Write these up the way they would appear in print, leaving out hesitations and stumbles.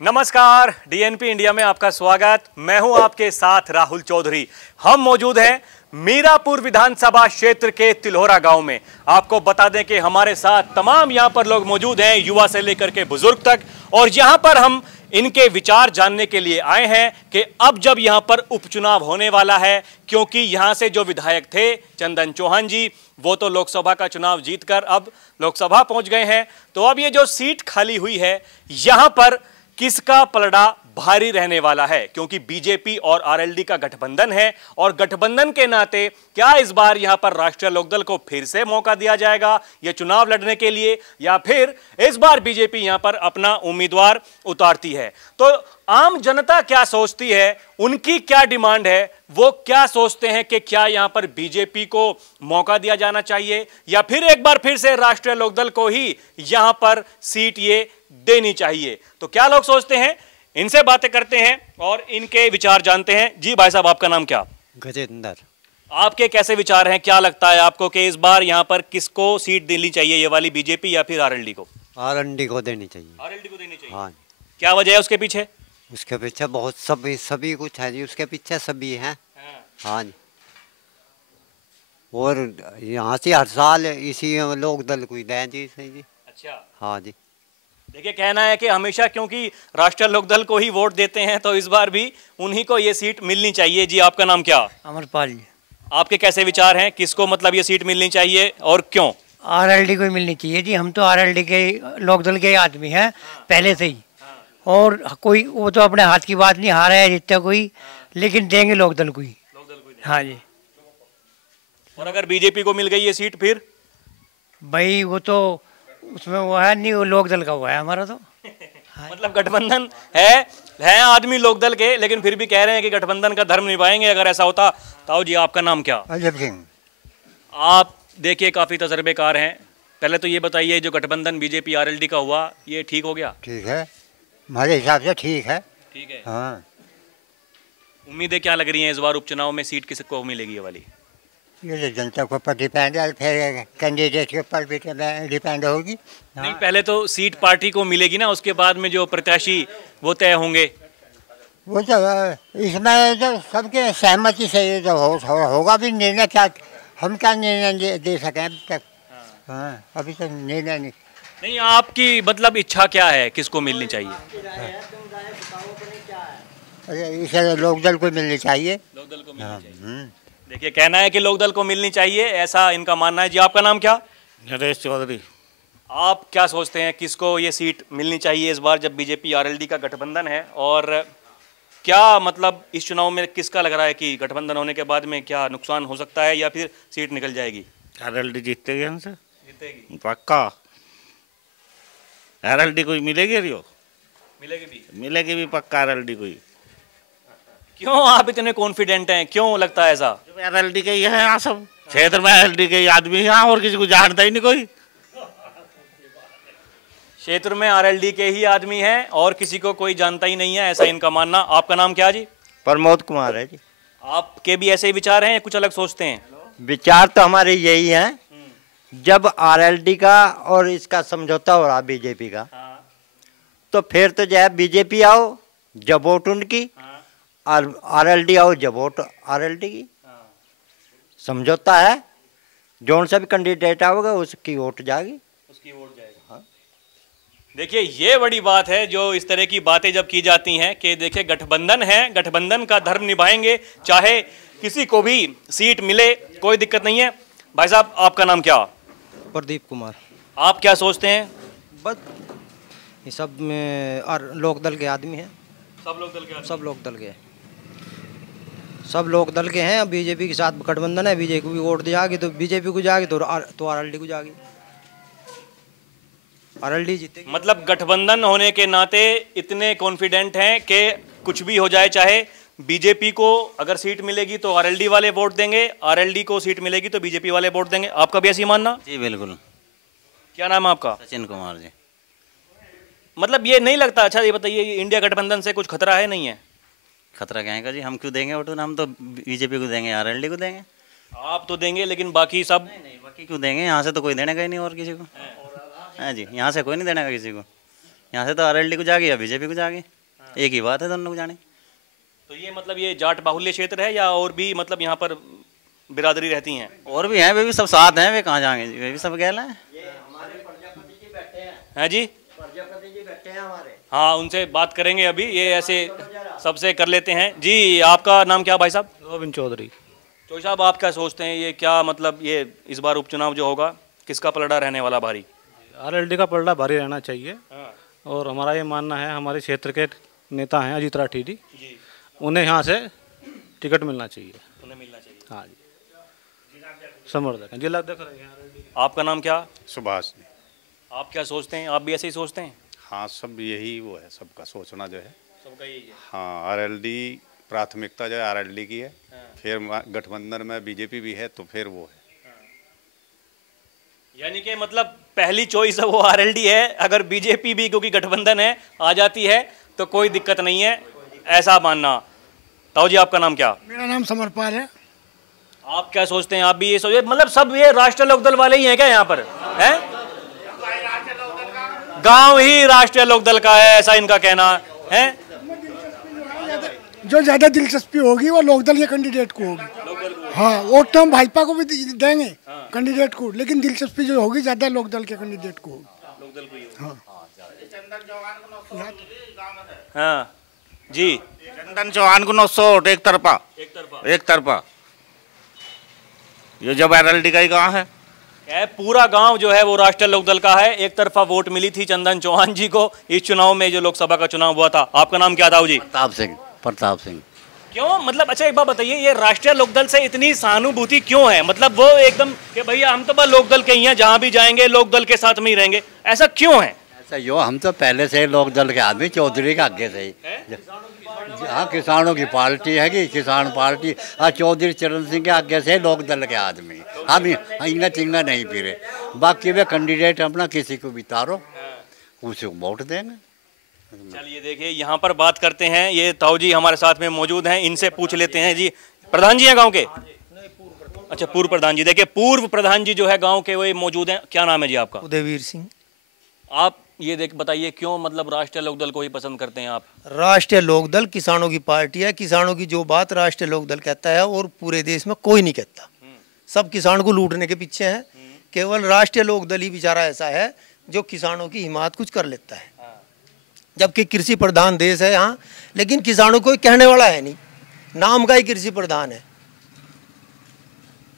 नमस्कार, DNP India में आपका स्वागत। मैं हूं आपके साथ राहुल चौधरी। हम मौजूद हैं मीरापुर विधानसभा क्षेत्र के तिल्होरा गांव में। आपको बता दें कि हमारे साथ तमाम यहां पर लोग मौजूद हैं, युवा से लेकर के बुजुर्ग तक, और यहां पर हम इनके विचार जानने के लिए आए हैं कि अब जब यहां पर उपचुनाव होने वाला है, क्योंकि यहां से जो विधायक थे चंदन चौहान जी, वो तो लोकसभा का चुनाव जीतकर अब लोकसभा पहुंच गए हैं, तो अब ये जो सीट खाली हुई है यहां पर किसका पलड़ा भारी रहने वाला है, क्योंकि बीजेपी और आरएलडी का गठबंधन है, और गठबंधन के नाते क्या इस बार यहां पर राष्ट्रीय लोकदल को फिर से मौका दिया जाएगा ये चुनाव लड़ने के लिए, या फिर इस बार बीजेपी यहां पर अपना उम्मीदवार उतारती है। तो आम जनता क्या सोचती है, उनकी क्या डिमांड है, वो क्या सोचते हैं कि क्या यहां पर बीजेपी को मौका दिया जाना चाहिए या फिर एक बार फिर से राष्ट्रीय लोकदल को ही यहां पर सीट ये देनी चाहिए। तो क्या लोग सोचते हैं, इनसे बातें करते हैं और इनके विचार जानते हैं। जी भाई साहब, आपका नाम क्या? गजेंद्र। आपके कैसे विचार हैं, क्या लगता है आपको कि इस बार यहां पर किसको सीट देनी चाहिए, ये वाली बीजेपी या फिर आरएलडी को? आरएलडी को देनी चाहिए। आरएलडी को देनी चाहिए। हाँ। क्या वजह है उसके पीछे? उसके पीछे बहुत सभी कुछ है जी, उसके पीछे सभी हैं। हाँ जी। और यहाँ से हर साल इसी लोक दल को ही दें जी, सही जी। अच्छा। हाँ जी। देखिए, कहना है कि हमेशा क्योंकि राष्ट्रीय लोकदल को ही वोट देते हैं, तो इस बार भी उन्हीं को ये सीट मिलनी चाहिए। जी, आपका नाम क्या? अमरपाल जी। आपके कैसे विचार हैं, किसको मतलब ये सीट मिलनी चाहिए और क्यों? आरएलडी को ही मिलनी चाहिए जी, हम तो आरएलडी के लोकदल के आदमी हैं पहले से ही, और कोई वो तो अपने हाथ की बात नहीं, हारा है जीतता कोई, लेकिन देंगे लोकदल को ही। हाँ जी। और अगर बीजेपी को मिल गई ये सीट फिर? भाई वो तो उसमें वो है नहीं, वो लोकदल का हुआ है हमारा तो। मतलब गठबंधन है आदमी लोकदल के, लेकिन फिर भी कह रहे हैं कि गठबंधन का धर्म निभाएंगे अगर ऐसा होता। ताऊ जी, आपका नाम क्या? अजब सिंह। आप देखिए काफी तजर्बेकार हैं, पहले तो ये बताइए, जो गठबंधन बीजेपी आरएलडी का हुआ ये ठीक हो गया? ठीक है, हमारे हिसाब से ठीक है। ठीक है। हाँ। उम्मीदें क्या लग रही हैं इस बार उपचुनाव में, सीट किसको मिलेगी ये वाली? ये तो जनता के ऊपर डिपेंड है, फिर कैंडिडेट के ऊपर भी डिपेंड होगी। नहीं, पहले तो सीट पार्टी को मिलेगी ना, उसके बाद में जो प्रत्याशी वो तय होंगे। वो तो इसमें तो सबके सहमति से ये तो होगा भी निर्णय। क्या हम क्या निर्णय दे सकें अभी तक? हाँ, अभी तक निर्णय नहीं। आपकी मतलब इच्छा क्या है, किसको मिलनी चाहिए? इसे लोकदल को मिलनी चाहिए। लोकदल को मिलनी चाहिए। देखिए, कहना है कि लोकदल को मिलनी चाहिए, ऐसा इनका मानना है। जी, आपका नाम क्या? नरेश चौधरी। आप क्या सोचते हैं, किसको ये सीट मिलनी चाहिए इस बार जब बीजेपी आरएलडी का गठबंधन है, और क्या मतलब इस चुनाव में किसका लग रहा है कि गठबंधन होने के बाद में क्या नुकसान हो सकता है या फिर सीट निकल जाएगी? आरएलडी जीतेगी हमसे, जीतेगी पक्का। आरएलडी को मिलेगी रियो, मिलेगी भी पक्का आरएलडी को ही। क्यों आप इतने कॉन्फिडेंट हैं, क्यों लगता है ऐसा? आरएलडी के ही है यहाँ, सब क्षेत्र में आरएलडी के ही आदमी है यहाँ, और किसी को जानता ही नहीं कोई। क्षेत्र में आरएलडी के ही आदमी हैं और किसी को कोई जानता ही नहीं है, ऐसा इनका मानना। आपका नाम क्या जी? प्रमोद कुमार है जी। आपके भी ऐसे ही विचार हैं या कुछ अलग सोचते हैं? विचार तो हमारे यही हैं, जब आरएलडी का और इसका समझौता हो रहा बीजेपी का, तो फिर तो जो है बीजेपी आओ जब वोट उनकी, और आरएलडी आओ जब वोट आरएलडी की। समझौता है, जोन से भी कैंडिडेट आओगे उसकी वोट जाएगी, उसकी वोट जाएगी। हाँ। देखिए, ये बड़ी बात है जो इस तरह की बातें जब की जाती हैं कि देखिए गठबंधन है, गठबंधन का धर्म निभाएंगे, चाहे किसी को भी सीट मिले कोई दिक्कत नहीं है। भाई साहब, आपका नाम क्या? प्रदीप कुमार। आप क्या सोचते हैं? बस ये सब में और लोकदल के आदमी हैं। सब लोकदल के? सब लोकदल के, सब लोकदल के हैं। बीजेपी के साथ गठबंधन है, बीजेपी को भी वोट जाएगी तो बीजेपी को जाएगी, तो आरएलडी को जाएगी, आरएलडी जीतेगी। मतलब गठबंधन होने के नाते इतने कॉन्फिडेंट हैं कि कुछ भी हो जाए, चाहे बीजेपी को अगर सीट मिलेगी तो आरएलडी वाले वोट देंगे, आरएलडी को सीट मिलेगी तो बीजेपी वाले वोट देंगे। आपका भी ऐसी मानना? जी बिल्कुल। क्या नाम है आपका? सचिन कुमार जी। मतलब ये नहीं लगता, अच्छा ये बताइए, इंडिया गठबंधन से कुछ खतरा है नहीं है? खतरा क्या है जी, हम क्यों देंगे वोट? हम तो बीजेपी को देंगे, आरएलडी को देंगे। आप तो देंगे, लेकिन बाकी सब नहीं, बाकी क्यों देंगे? यहाँ से तो कोई देने का ही नहीं और किसी को। हाँ जी, यहाँ से कोई नहीं देने का किसी को। यहाँ से तो आरएलडी को जागे या बीजेपी को जागे, एक ही बात है दोनों को जाने। तो ये मतलब ये जाट बाहुल्य क्षेत्र है या और भी मतलब यहाँ पर बिरादरी रहती हैं? और भी हैं, वे भी सब साथ हैं, वे कहाँ जाएंगे, वे भी सब गैल हैं। हैं जी? प्रजापति जी बैठे हैं हमारे। हाँ, उनसे बात करेंगे अभी, ये ऐसे सबसे कर लेते हैं। जी, आपका नाम क्या भाई साहब? गोविंद चौधरी। चौधरी साहब, आप क्या सोचते हैं, ये क्या मतलब ये इस बार उपचुनाव जो होगा किसका पलड़ा रहने वाला भारी? आरएलडी का पलड़ा भारी रहना चाहिए। और हमारा ये मानना है, हमारे क्षेत्र के नेता हैं अजीत राठी जी, उन्हें यहाँ से टिकट मिलना चाहिए। उन्हें मिलना चाहिए। हाँ जी, समर्थक हैं, जिला अध्यक्ष रहे हैं आरएलडी। आपका नाम क्या? सुभाष। आप क्या सोचते हैं, आप भी ऐसे ही सोचते हैं? हाँ, सब यही वो है, सबका सोचना जो है। सबका यही है। हाँ, आरएलडी प्राथमिकता जो है आरएलडी की है। फिर गठबंधन में बीजेपी भी है, तो फिर वो है। यानी कि मतलब पहली चॉइस है वो आरएलडी है, अगर बीजेपी भी क्योंकि गठबंधन है आ जाती है तो कोई दिक्कत नहीं है, ऐसा मानना। ताऊ जी, आपका नाम क्या? मेरा नाम समरपाल है। आप क्या सोचते हैं, आप भी ये सोचिए, मतलब सब ये राष्ट्रीय लोकदल वाले ही हैं क्या यहाँ पर? हैं? गांव ही राष्ट्रीय लोकदल का है, ऐसा इनका कहना है। जो ज्यादा दिलचस्पी होगी वो लोकदल के कैंडिडेट को होगी। हाँ, वोट तो हम भाजपा को भी देंगे कैंडिडेट को, लेकिन दिलचस्पी जो होगी ज्यादा लोकदल के कैंडिडेट को होगी। लोकदल को ही होगी। हाँ। हाँ जी, चंदन चौहान को 900 वोट एक तरफा। ये जब आरएलडी का ही गाँव है। पूरा गांव जो है वो राष्ट्रीय लोकदल का है। एक तरफा वोट मिली थी चंदन चौहान जी को इस चुनाव में, जो लोकसभा का चुनाव हुआ था। आपका नाम क्या था जी? प्रताप सिंह। क्यों, मतलब अच्छा एक बात बताइए, ये राष्ट्रीय लोकदल से इतनी सहानुभूति क्यों है? मतलब वो एकदम कि भैया हम तो बस लोकदल के ही हैं, जहां भी जाएंगे लोकदल के साथ में ही रहेंगे, ऐसा क्यों है? ऐसा यो, हम तो पहले से लोकदल के आदमी, चौधरी का आगे से ही। हाँ, किसानों की पार्टी है कि किसान पार्टी। हाँ, चौधरी चरण सिंह के आगे से लोकदल के आदमी। हम इंगा चिंगा नहीं पी रहे, बाकी वे कैंडिडेट अपना किसी को भी तारो, उसे वोट देंगे। चलिए देखिए, यहाँ पर बात करते हैं, ये ताऊ जी हमारे साथ में मौजूद हैं, इनसे पूछ लेते हैं। जी, प्रधान जी हैं गांव के? अच्छा, पूर्व प्रधान जी। देखिए, पूर्व प्रधान जी जो है गांव के, वो मौजूद हैं। क्या नाम है जी आपका? उदयवीर सिंह। आप ये बताइए, क्यों मतलब राष्ट्रीय लोकदल को ही पसंद करते हैं आप? राष्ट्रीय लोकदल किसानों की पार्टी है। किसानों की जो बात राष्ट्रीय लोकदल कहता है और पूरे देश में कोई नहीं कहता। सब किसान को लूटने के पीछे है। केवल राष्ट्रीय लोकदल ही बेचारा ऐसा है जो किसानों की हिमायत कुछ कर लेता है, जबकि कृषि प्रधान देश है यहाँ, लेकिन किसानों को कहने वाला है नहीं, नाम का ही कृषि प्रधान है।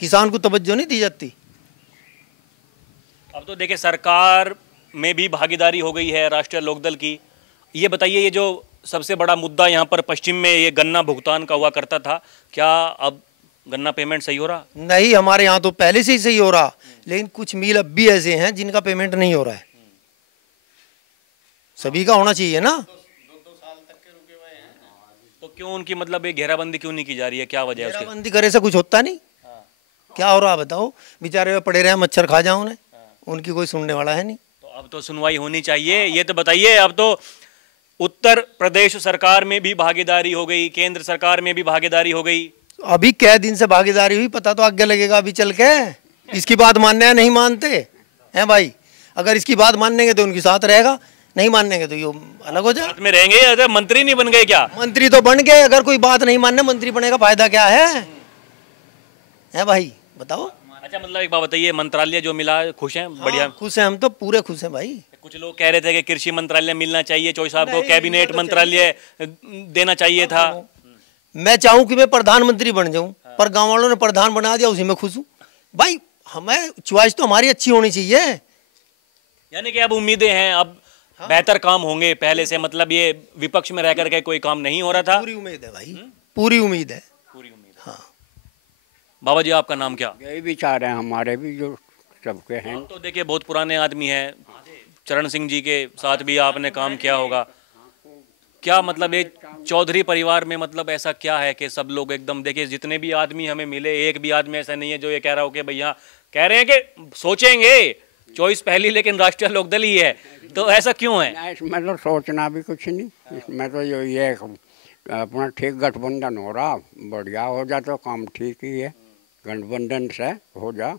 किसान को तवज्जो नहीं दी जाती। अब तो देखिए, सरकार में भी भागीदारी हो गई है राष्ट्रीय लोकदल की। ये बताइए, ये जो सबसे बड़ा मुद्दा यहाँ पर पश्चिम में ये गन्ना भुगतान का हुआ करता था, क्या अब गन्ना पेमेंट सही हो रहा? नहीं, हमारे यहाँ तो पहले से ही सही हो रहा, लेकिन कुछ मिल अब भी ऐसे हैं जिनका पेमेंट नहीं हो रहा है। सभी का होना चाहिए ना। 2 साल तक के रुके हुए हैं, तो क्यों उनकी मतलब ये घेराबंदी क्यों नहीं की जा रही है? क्या वजह है उसकी? घेराबंदी करे से कुछ होता नहीं। क्या हो रहा बताओ? बेचारे पड़े रहे, मच्छर खा जाओ उन्हें, उनकी कोई सुनने वाला है नहीं। तो अब तो सुनवाई होनी चाहिए। ये तो बताइए, अब तो उत्तर प्रदेश सरकार में भी भागीदारी हो गई, केंद्र सरकार में भी भागीदारी हो गई। अभी क्या दिन से भागीदारी हुई, पता तो आगे लगेगा अभी चल के। इसकी बात मानने या नहीं मानते हैं भाई? अगर इसकी बात मानेंगे तो उनके साथ रहेगा, नहीं मानेंगे तो ये अलग हो जाए। साथ में रहेंगे। अगर मंत्री नहीं बन गए क्या? मंत्री तो बन गए, अगर कोई बात नहीं मानने मंत्री बने का फायदा क्या है भाई बताओ? अच्छा, मतलब एक बात बताइए, मंत्रालय जो मिला खुश हैं? बढ़िया खुश हैं, हम तो पूरे खुश हैं भाई। कुछ लोग कह रहे थे कि कृषि मंत्रालय मिलना चाहिए, चौधरी साहब को कैबिनेट मंत्रालय देना चाहिए था। मैं चाहूँ कि मैं प्रधानमंत्री बन जाऊँ, पर गाँव वालों ने प्रधान बना दिया, उसी में खुश हूँ भाई। हमें चॉइस तो हमारी अच्छी होनी चाहिए। यानी कि अब उम्मीदें हैं, अब बेहतर काम होंगे पहले से। मतलब ये विपक्ष में रह करके कोई काम नहीं हो रहा था। पूरी उम्मीद है भाई, पूरी उम्मीद है। हाँ। बाबा जी, आपका नाम क्या? यही विचार है हमारे भी, जो सबके हैं। तो देखिए, बहुत पुराने आदमी हैं, चरण सिंह जी के साथ भी आपने काम किया होगा। क्या मतलब ये चौधरी परिवार में मतलब ऐसा क्या है कि सब लोग एकदम, देखिए जितने भी आदमी हमें मिले, एक भी आदमी ऐसा नहीं है जो ये कह रहा हो कि भैया कह रहे हैं कि सोचेंगे चॉइस पहली लेकिन राष्ट्रीय लोकदल ही है, तो ऐसा क्यों है? इसमें तो सोचना भी कुछ नहीं, इसमें तो ये अपना ठीक गठबंधन हो रहा, बढ़िया हो जा तो काम ठीक ही है। गठबंधन से हो जा,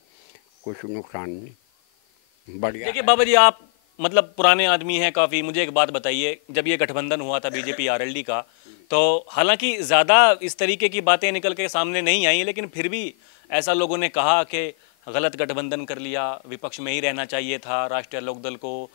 कुछ नुकसान नहीं, बढ़िया। देखिए बाबा जी, आप मतलब पुराने आदमी हैं काफ़ी, मुझे एक बात बताइए, जब ये गठबंधन हुआ था बीजेपी आरएलडी का, तो हालांकि ज़्यादा इस तरीके की बातें निकल के सामने नहीं आई, लेकिन फिर भी ऐसा लोगों ने कहा कि गलत गठबंधन कर लिया, विपक्ष में ही रहना चाहिए था, राष्ट्रीय लोकदल को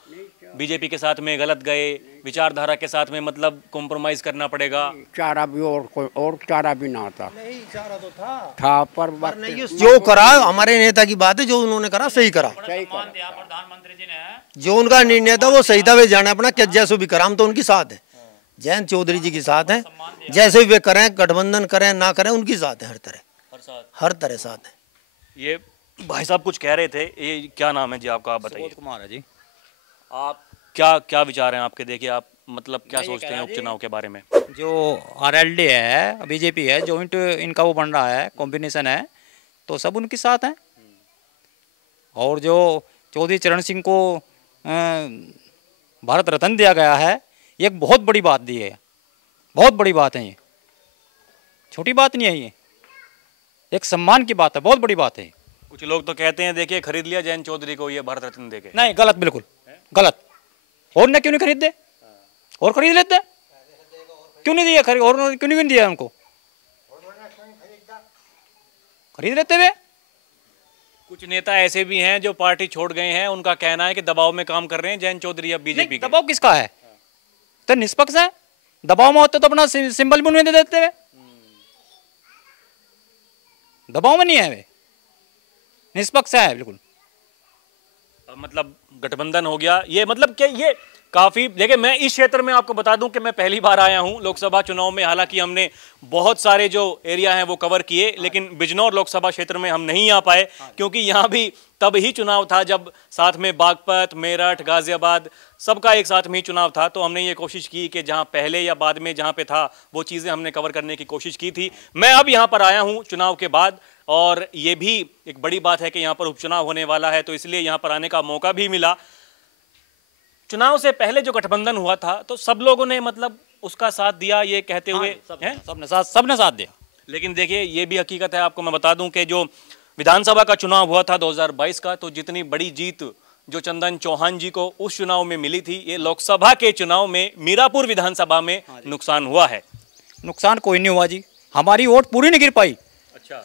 बीजेपी के साथ में गलत गए, विचारधारा के साथ में मतलब कॉम्प्रोमाइज़ करना पड़ेगा। चारा भी और चारा भी ना था। नहीं, चारा तो था पर नहीं, जो करा हमारे नेता की बात है, जो उन्होंने करा सही करा। प्रधानमंत्री जी ने जो उनका निर्णय था वो सही था, वे जाने अपना क्या जैसे भी करा, हम तो उनके साथ है, जयंत चौधरी जी के साथ हैं, जैसे भी वे करें, गठबंधन करें ना करें, उनकी साथ है, हर तरह साथ है। ये भाई साहब कुछ कह रहे थे, ये क्या नाम है जी आपका, आप बताइए। कुमार है जी। आप क्या विचार हैं आपके, देखिए आप मतलब क्या सोचते हैं उपचुनाव के बारे में? जो आरएलडी है, बीजेपी है, जॉइंट इनका वो बन रहा है, कॉम्बिनेशन है, तो सब उनके साथ हैं। और जो चौधरी चरण सिंह को भारत रत्न दिया गया है, ये एक बहुत बड़ी बात दी है, बहुत बड़ी बात है, ये छोटी बात नहीं है, ये एक सम्मान की बात है, बहुत बड़ी बात है। कुछ लोग तो कहते हैं देखिए खरीद लिया जयंत चौधरी को ये भारत रत्न देके। नहीं, गलत, बिल्कुल गलत। और ने क्यों नहीं खरीद दे, और खरीद लेते, क्यों नहीं दिया, खरीद और क्यों नहीं दिया उनको, खरीद लेते हुए। कुछ नेता ऐसे भी हैं जो पार्टी छोड़ गए हैं, उनका कहना है कि दबाव में काम कर रहे हैं जयंत चौधरी अब बीजेपी के। दबाव किसका है, तो निष्पक्ष है, दबाव में होते तो अपना सिंबल भी उन्हें दे देते हुए, दबाव में नहीं है, वे निष्पक्ष है बिल्कुल। मतलब गठबंधन हो गया ये, मतलब क्या ये काफ़ी, देखिए मैं इस क्षेत्र में आपको बता दूं कि मैं पहली बार आया हूं लोकसभा चुनाव में, हालांकि हमने बहुत सारे जो एरिया हैं वो कवर किए, लेकिन बिजनौर लोकसभा क्षेत्र में हम नहीं आ पाए, क्योंकि यहाँ भी तब ही चुनाव था जब साथ में बागपत, मेरठ, गाजियाबाद सबका एक साथ में ही चुनाव था। तो हमने ये कोशिश की कि जहाँ पहले या बाद में जहाँ पे था वो चीज़ें हमने कवर करने की कोशिश की थी। मैं अब यहाँ पर आया हूँ चुनाव के बाद, और ये भी एक बड़ी बात है कि यहाँ पर उपचुनाव होने वाला है, तो इसलिए यहाँ पर आने का मौका भी मिला। चुनाव से पहले जो गठबंधन हुआ था तो सब लोगों ने मतलब उसका साथ दिया, ये कहते हुए सबने साथ दिया। लेकिन देखिए ये भी हकीकत है, आपको मैं बता दूं कि जो विधानसभा का चुनाव हुआ था 2022 का, तो जितनी बड़ी जीत जो चंदन चौहान जी को उस चुनाव में मिली थी, ये लोकसभा के चुनाव में मीरापुर विधानसभा में नुकसान हुआ है। नुकसान कोई नहीं हुआ जी, हमारी वोट पूरी नहीं गिर पाई। अच्छा,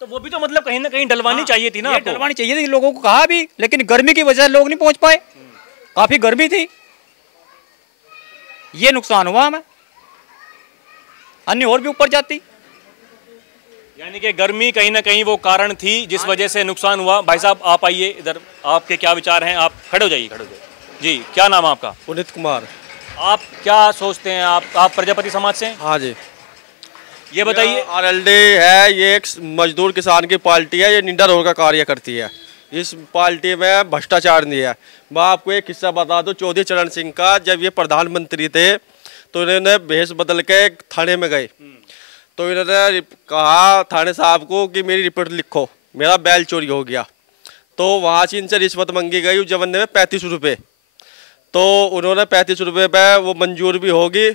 तो वो भी तो मतलब कहीं ना कहीं डलवानी चाहिए थी ना, डलवानी चाहिए थी, लोगों को कहा भी, लेकिन गर्मी की वजह से लोग नहीं पहुंच पाए, काफी गर्मी थी, ये नुकसान हुआ हमें, अन्य और भी ऊपर जाती। यानी कि गर्मी कहीं ना कहीं वो कारण थी जिस वजह से नुकसान हुआ। भाई साहब आप आइए इधर, आपके क्या विचार हैं, आप खड़े हो जाइए, खड़े हो जाइए जी। क्या नाम है आपका? पुनीत कुमार। आप क्या सोचते हैं, आप प्रजापति समाज से हैं? हाँ जी। ये बताइए। आरएलडी है, ये एक मजदूर किसान की पार्टी है, ये निडर होकर कार्य करती है, इस पार्टी में भ्रष्टाचार नहीं है। मैं आपको एक किस्सा बता दूं, चौधरी चरण सिंह का, जब ये प्रधानमंत्री थे तो इन्होंने भेष बदल के थाने में गए, तो इन्होंने कहा थाने साहब को कि मेरी रिपोर्ट लिखो, मेरा बैल चोरी हो गया, तो वहाँ से इनसे रिश्वत मांगी गई उस जमाने में 35 रुपये, तो उन्होंने 35 रुपये पे वो मंजूर भी होगी।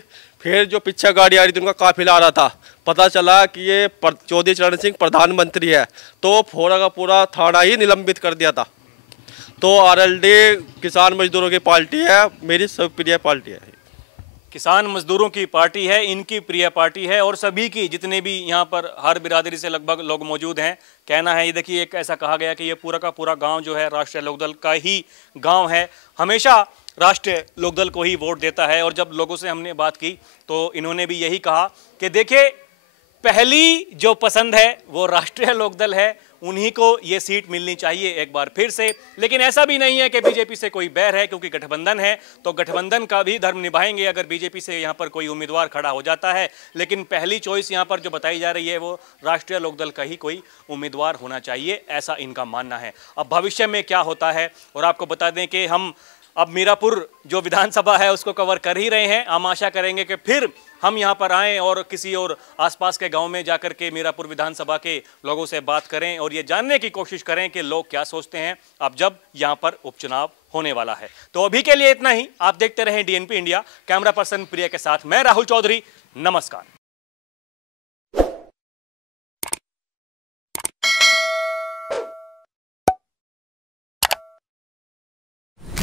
फिर जो पीछे गाड़ी आ रही थी उनका काफिला आ रहा था, पता चला कि ये चौधरी चरण सिंह प्रधानमंत्री है, तो पूरा का पूरा थाना ही निलंबित कर दिया था। तो आरएलडी किसान मजदूरों की पार्टी है, मेरी सब प्रिय पार्टी है, किसान मजदूरों की पार्टी है, इनकी प्रिय पार्टी है, और सभी की जितने भी यहाँ पर हर बिरादरी से लगभग लोग मौजूद हैं, कहना है ये देखिए, एक ऐसा कहा गया कि ये पूरा का पूरा गांव जो है राष्ट्रीय लोकदल का ही गांव है, हमेशा राष्ट्रीय लोकदल को ही वोट देता है। और जब लोगों से हमने बात की तो इन्होंने भी यही कहा कि देखिए पहली जो पसंद है वो राष्ट्रीय लोकदल है, उन्हीं को ये सीट मिलनी चाहिए एक बार फिर से। लेकिन ऐसा भी नहीं है कि बीजेपी से कोई बैर है, क्योंकि गठबंधन है तो गठबंधन का भी धर्म निभाएंगे अगर बीजेपी से यहाँ पर कोई उम्मीदवार खड़ा हो जाता है। लेकिन पहली चॉइस यहाँ पर जो बताई जा रही है वो राष्ट्रीय लोकदल का ही कोई उम्मीदवार होना चाहिए, ऐसा इनका मानना है। अब भविष्य में क्या होता है, और आपको बता दें कि हम अब मीरापुर जो विधानसभा है उसको कवर कर ही रहे हैं। हम आशा करेंगे कि फिर हम यहाँ पर आएँ और किसी और आसपास के गांव में जाकर के मीरापुर विधानसभा के लोगों से बात करें और ये जानने की कोशिश करें कि लोग क्या सोचते हैं अब जब यहाँ पर उपचुनाव होने वाला है। तो अभी के लिए इतना ही। आप देखते रहें डीएनपी इंडिया। कैमरा पर्सन प्रिया के साथ मैं राहुल चौधरी, नमस्कार।